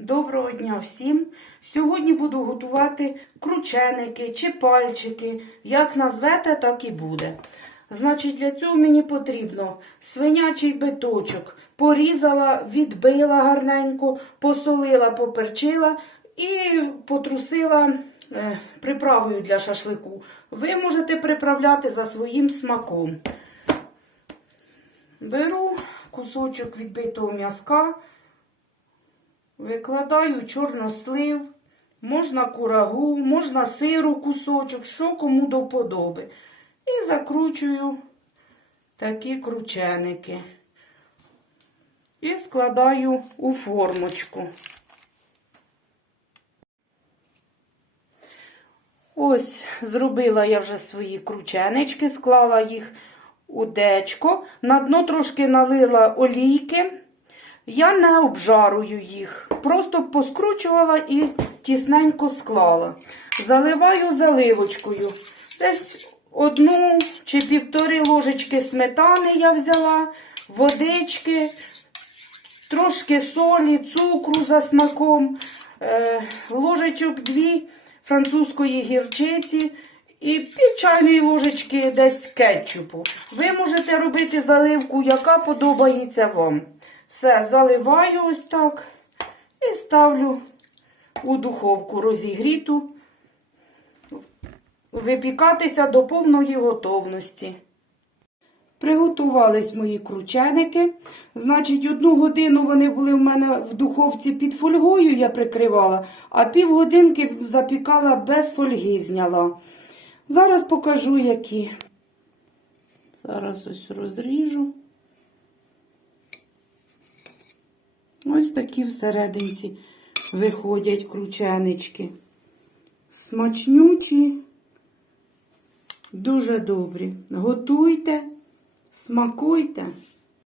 Доброго дня всім! Сьогодні буду готувати крученики чи пальчики. Як назвете, так і буде. Значить, для цього мені потрібно свинячий биточок. Порізала, відбила гарненько, посолила, поперчила і потрусила е, приправою для шашлику. Ви можете приправляти за своїм смаком. Беру кусочок відбитого м'язка. Викладаю чорнослив, можна курагу, можна сиру кусочок, що кому до вподоби. І закручую такі крученики. І складаю у формочку. Ось зробила я вже свої крученички, склала їх у дечко. На дно трошки налила олійки. Я не обжарую їх, просто поскручувала і тісненько склала. Заливаю заливочкою. Десь одну чи півтори ложечки сметани я взяла, водички, трошки солі, цукру за смаком, е, ложечок дві французької гірчиці і пів чайної ложечки десь кетчупу. Ви можете робити заливку, яка подобається вам. Все, заливаю ось так і ставлю у духовку розігріту, випікатися до повної готовності. Приготувались мої крученики. Значить, одну годину вони були в мене в духовці під фольгою, я прикривала, а півгодинки запікала без фольги зняла. Зараз покажу, які. Зараз ось розріжу. Ось такі всерединці виходять крученички. Смачнючі, дуже добрі. Готуйте, смакуйте.